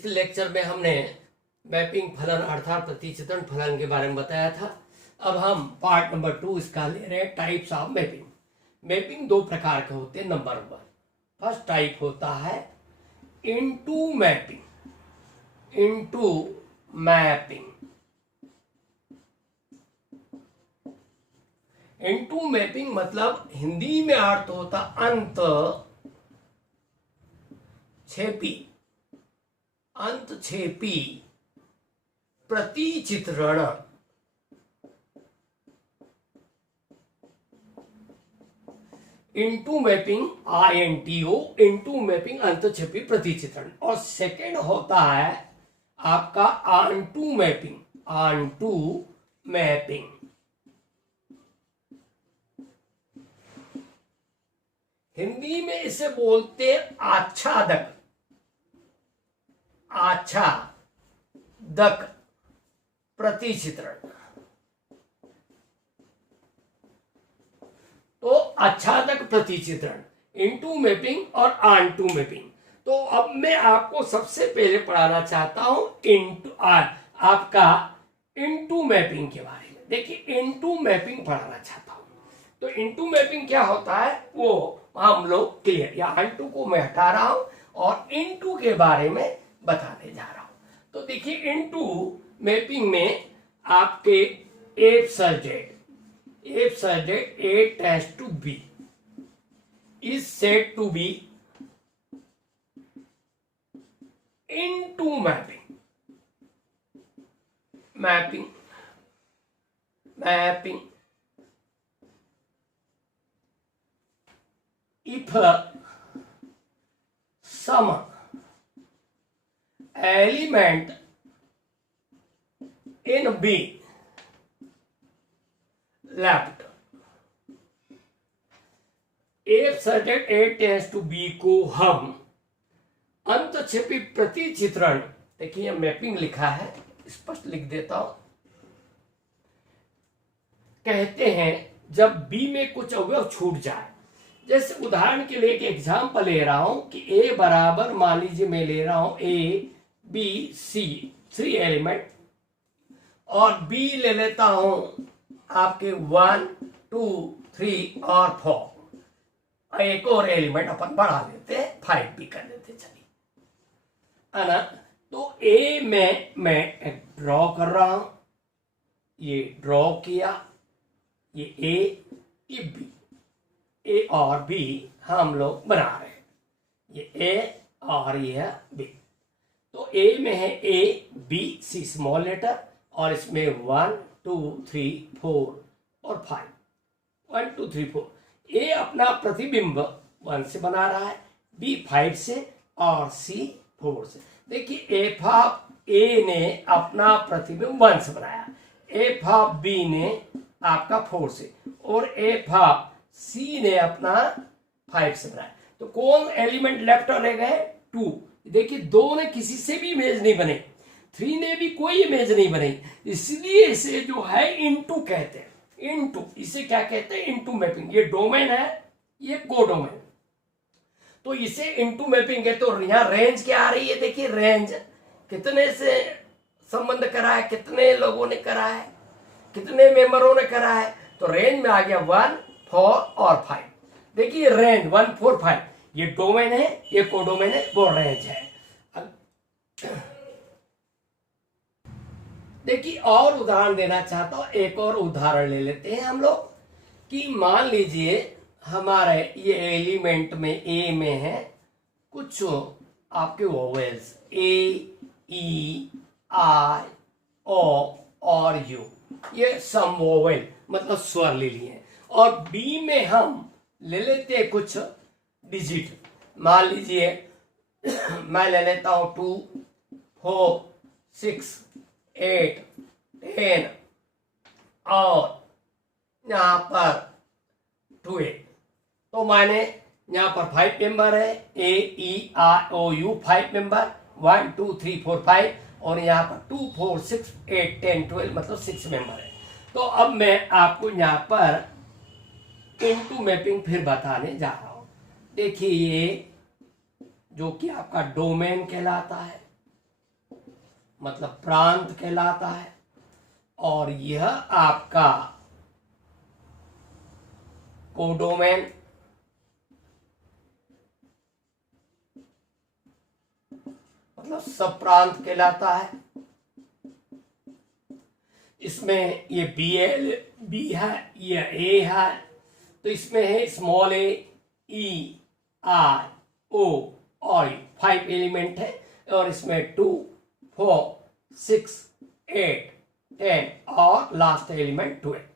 इस लेक्चर में हमने मैपिंग फलन अर्थात प्रतिचित्रण फलन के बारे में बताया था। अब हम पार्ट नंबर 2 इसका ले रहे हैं, टाइप्स ऑफ मैपिंग। मैपिंग दो प्रकार के होते हैं। नंबर 1 फर्स्ट टाइप होता है into mapping. Into mapping, into mapping मतलब हिंदी में अर्थ होता अंत छेपी, अंत छेपी प्रतिचित्रण। Into mapping INTO, into mapping अंत छेपी प्रतिचित्रण। और सेकंड होता है आपका onto mapping. Onto mapping Hindi में इसे बोलते आच्छादक। आच्छादक प्रतिचित्रण। तो आच्छादक प्रतिचित्रण, इनटू मैपिंग और ऑनटू मैपिंग। तो अब मैं आपको सबसे पहले पढ़ाना चाहता हूं आपका इनटू मैपिंग के बारे में। देखिए इनटू मैपिंग पढ़ाना चाहता हूं। तो इनटू मैपिंग क्या होता है वो हम लोग क्लियर, या ऑनटू को मैं हटा रहा हूं और इनटू के बारे में बताने जा रहा हूं। तो देखिए इनटू मैपिंग में आपके F subject A tends to B is said to be into mapping if some element in B left. F subject A tends to B को हम अंतक्षेपी प्रतिचित्रण, देखिए मैपिंग लिखा है, स्पष्ट लिख देता हूं, कहते हैं जब B में कुछ अवयव छूट जाए। जैसे उदाहरण के लिए एक एग्जांपल ले रहा हूं कि A बराबर, मान लीजिए मैं ले रहा हूं A B C 3 एलिमेंट, और B ले लेता हूं आपके 1 2 3 और 4। एक और एलिमेंट अपन बढ़ा लेते हैं, 5 भी कर देते चलिए, है ना। तो ए में मैं एक ड्रॉ कर रहा हूं, ये ड्रॉ किया, ये ए, ये बी, ए और बी हम लोग बना रहे हैं, ये ए और ये बी। तो ए में है A B C small letter, और इसमें 1 2 3 4 और 5, 1 2 3 4। ए अपना प्रतिबिंब 1 से बना रहा है, बी 5 से और सी 4 से। देखिए एफ ऑफ ए ने अपना प्रतिबिंब 1 से बनाया, एफ ऑफ बी ने आपका 4 से, और एफ ऑफ सी ने अपना 5 से बनाया। तो कौन एलिमेंट लेफ्ट रह गए? 2। देखिए 2 ने किसी से भी इमेज नहीं बने, 3 ने भी कोई इमेज नहीं बनाई, इसलिए इसे जो है इनटू कहते हैं। इनटू, इसे क्या कहते हैं? Into mapping. ये डोमेन है, ये कोडोमेन। तो इसे इनटू मैपिंग है। तो यहाँ रेंज क्या आ रही है? देखिए रेंज कितने से संबंध करा है, कितने लोगों ने करा है, कितने मेंबरों ने करा है। तो रेंज में आ गया 1 4 और 5। देखिए रेंज 1 4 5, ये डोमेन है, ये कोडोमेन है, वो रेंज है। देखिए और उदाहरण देना चाहता हूं, एक और उदाहरण ले लेते हैं हम लोग कि मान लीजिए हमारे ये एलिमेंट में ए में है कुछ आपके वोवेल्स ए ई आई ओ और यू, ये सम वोवेल मतलब स्वर ले लिए। और बी में हम ले लेते हैं कुछ डिजिट, मान लीजिए मैं ले लेता हूं 2 4 6 8 10 और यहां पर 12। तो मैंने यहां पर 5 मेंबर है, ए ई आई ओ यू 5 मेंबर, 1 2 3 4 5, और यहां पर 2 4 6 8 10 12 मतलब 6 मेंबर है। तो अब मैं आपको यहां पर इनटू मैपिंग फिर बताने जा रहा हूं। देखिए ये जो कि आपका डोमेन कहलाता है, मतलब प्रांत कहलाता है, और यह आपका कोडोमेन, मतलब सब प्रांत कहलाता है। इसमें ये बी है, ये ए है, तो इसमें है स्मॉल ए, ई, आई, ओ और 5 एलिमेंट है, और इसमें 2, 4, 6, 8, 10 और लास्ट एलिमेंट 12।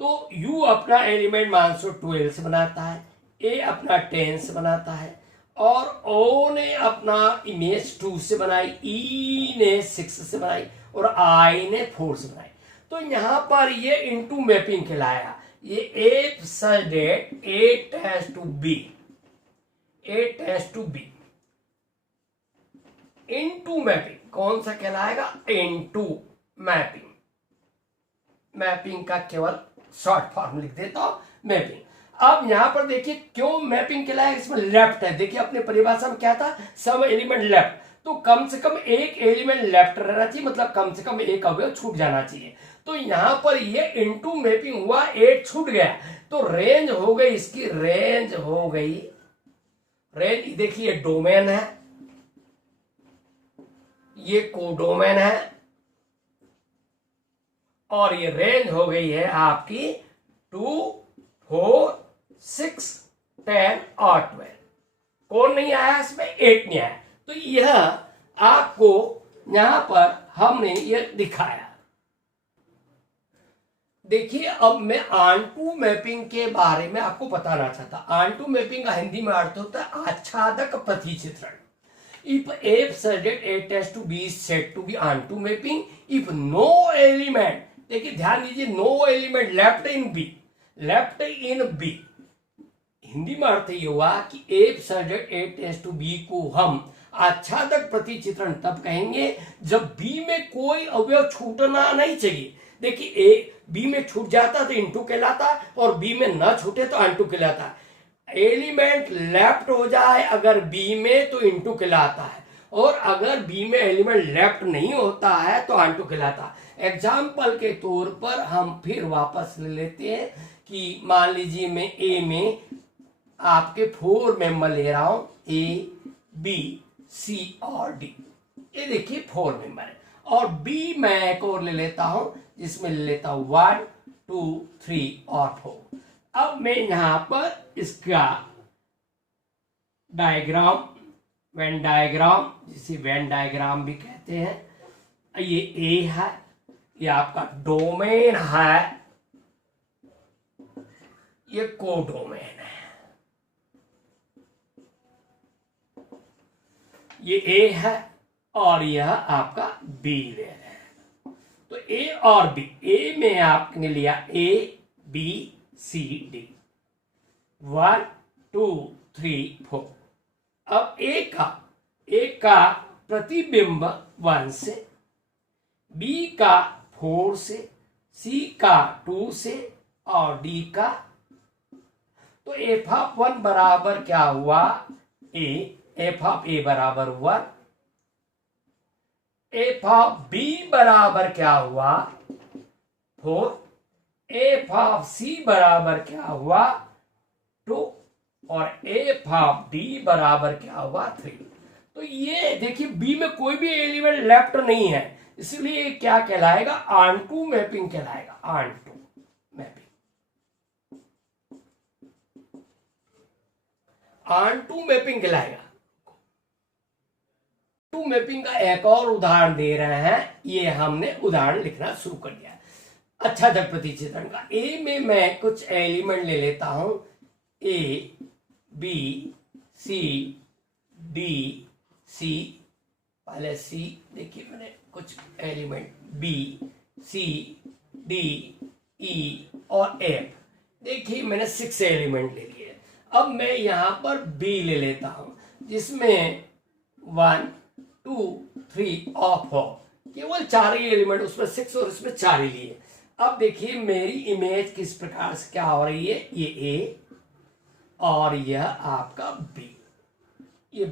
तो यू अपना एलिमेंट मान सो 12 से बनाता है, ए अपना 10 से बनाता है, और ओ ने अपना इमेज 2 से बनाई, ई ने 6 से बनाई, और आई ने 4 से बनाई। तो यहां पर ये इनटू मैपिंग कहलाया। ये A such that A tends to B, A tends to B into mapping कौन सा कहलाएगा? Into mapping. मैपिंग का केवल शॉर्ट फॉर्म लिख देता हूं, मैपिंग। अब यहां पर देखिए क्यों मैपिंग कहलाएगा, इसमें लेफ्ट है। देखिए अपने परिभाषा में क्या था, सम एलिमेंट लेफ्ट, तो कम से कम एक एलिमेंट लेफ्ट रहना चाहिए, मतलब कम से कम एक अवयव छूट जाना चाहिए। तो यहां पर ये इनटू मैपिंग हुआ, 8 छूट गया, तो रेंज हो गई इसकी, रेंज हो गई, रेंज देखिए डोमेन है, ये कोडोमेन है, और ये रेंज हो गई है आपकी 2, 4, 6, 10 और 12। कौन नहीं आया इसमें? 8 नहीं आया। तो यह आपको यहां पर हमने ये दिखाया। देखिए अब मैं ऑनटू मैपिंग के बारे में आपको बताना चाहता। ऑनटू मैपिंग का हिंदी में अर्थ होता है आच्छादक प्रतिचित्रण। If F subject A tends to be said to be onto mapping if no element, देखिए ध्यान दीजिए, no element left in B, left in B, Hindi में अर्थ ये हुआ कि F subject A tends to B को हम आच्छादक प्रतिचित्रण तब कहेंगे जब B में कोई अवयव छूटना नहीं चाहिए। देखिए ए बी में छूट जाता तो इनटू कहलाता, और बी में न छूटे तो अनटू कहलाता। एलिमेंट लेफ्ट हो जाए अगर बी में तो इनटू कहलाता है, और अगर बी में एलिमेंट लेफ्ट नहीं होता है तो अनटू कहलाता। एग्जाम्पल के तौर पर हम फिर वापस ले लेते हैं कि मान लीजिए मैं ए में आपके 4 मेंबर ले रहा हूं, ए, बी, सी और डी। ये देखिए 4 मेंबर है, और बी मैं एक और ले लेता हूं जिसमें ले लेता हूं 1, 2, 3 और 4। अब मैं यहां पर इसका डायग्राम, वेन डायग्राम, जिसे वेन डायग्राम भी कहते हैं, ये ए है, ये आपका डोमेन है, ये कोडोमेन है, ये ए है, और यह आपका बी ले रहे हैं। तो ए और बी, ए में आपने लिया ए, बी, सी, डी, 1, 2, 3, 4। अब ए का प्रतिबिंब 1 से, बी का 4 से, सी का 2 से, और डी का, तो एफ ऑफ 1 बराबर क्या हुआ? ए, एफ ऑफ ए बराबर 1, एफ ऑफ बी बराबर क्या हुआ? 4, एफ ऑफ सी बराबर क्या हुआ? 2, और एफ ऑफ डी बराबर क्या हुआ? 3। तो ये देखिए बी में कोई भी एलिमेंट लेफ्ट नहीं है, इसलिए क्या कहलाएगा? ऑनटू मैपिंग कहलाएगा, ऑनटू मैपिंग। ऑनटू मैपिंग कहलाएगा। टू मैपिंग का एक और उदाहरण दे रहे हैं, ये हमने उदाहरण लिखना शुरू कर दिया है। अच्छा जब प्रतिचित्रण का, ए में मैं कुछ एलिमेंट ले लेता हूं, ए, बी, सी, डी, सी, पहले सी, देखिए मैंने कुछ एलिमेंट बी, सी, डी, ई और एफ, देखिए मैंने 6 एलिमेंट ले लिए। अब मैं यहां पर बी ले लेता हूं जिसमें 1, 2, 3 और 4, केवल 4 ही एलिमेंट, उसमें 6 और इसमें 4 ही लिए। अब देखिए मेरी इमेज किस प्रकार से क्या हो रही है, ये ए और यह आपका बी, ये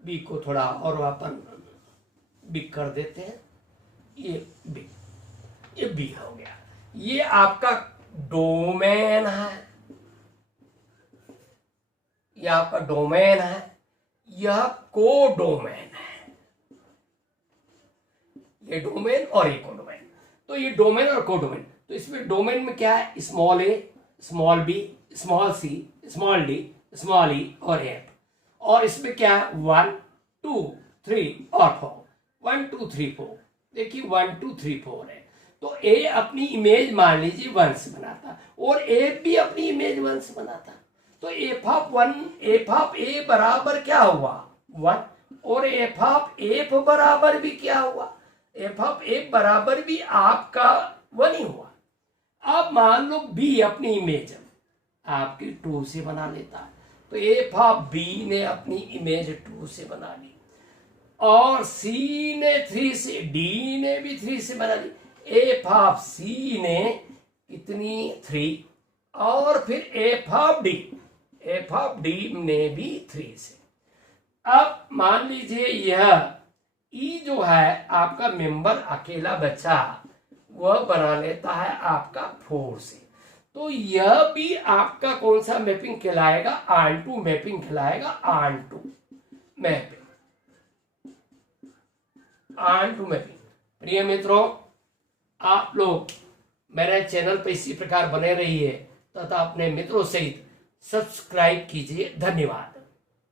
बी को थोड़ा और अपन बी कर देते हैं, ये बी हो गया। ये आपका डोमेन है, ये आपका डोमेन है, यह कोडोमेन है, ये डोमेन और ये कोडोमेन। तो ये डोमेन और कोडोमेन, तो इसमें डोमेन में क्या है, स्मॉल ए, small B, small C, small D, small ई और एफ। और इसमें क्या है 1 2 3 और 4, 1 2 3 4, देखिए 1 2 3 4 है। तो ए अपनी इमेज मान लीजिए 1 से बनाता और एफ भी अपनी इमेज 1 से बनाता। तो एफ ऑफ ए बराबर क्या हुआ 1, और एफ ऑफ एफ बराबर भी क्या हुआ, एफ ऑफ एफ बराबर भी आपका 1 ही हुआ। अब मान लो बी अपनी इमेज आपकी 2 से बना लेता है, तो एफ ऑफ बी ने अपनी इमेज 2 से बना ली, और सी ने 3 से, डी ने भी 3 से बना ली, एफ ऑफ सी ने कितनी 3, और फिर एफ ऑफ डी ने भी 3 से। अब मान लीजिए यह ई जो है आपका मेंबर अकेला बचा, वह बना लेता है आपका 4 से। तो यह भी आपका कौन सा मैपिंग कहलाएगा, ऑन-टू मैपिंग कहलाएगा, ऑन-टू मैपिंग, ऑन-टू मैपिंग। प्रिय मित्रों, आप लोग मेरे चैनल पर इसी प्रकार बने रहिए तथा अपने मित्रों सहित सब्सक्राइब कीजिए। धन्यवाद।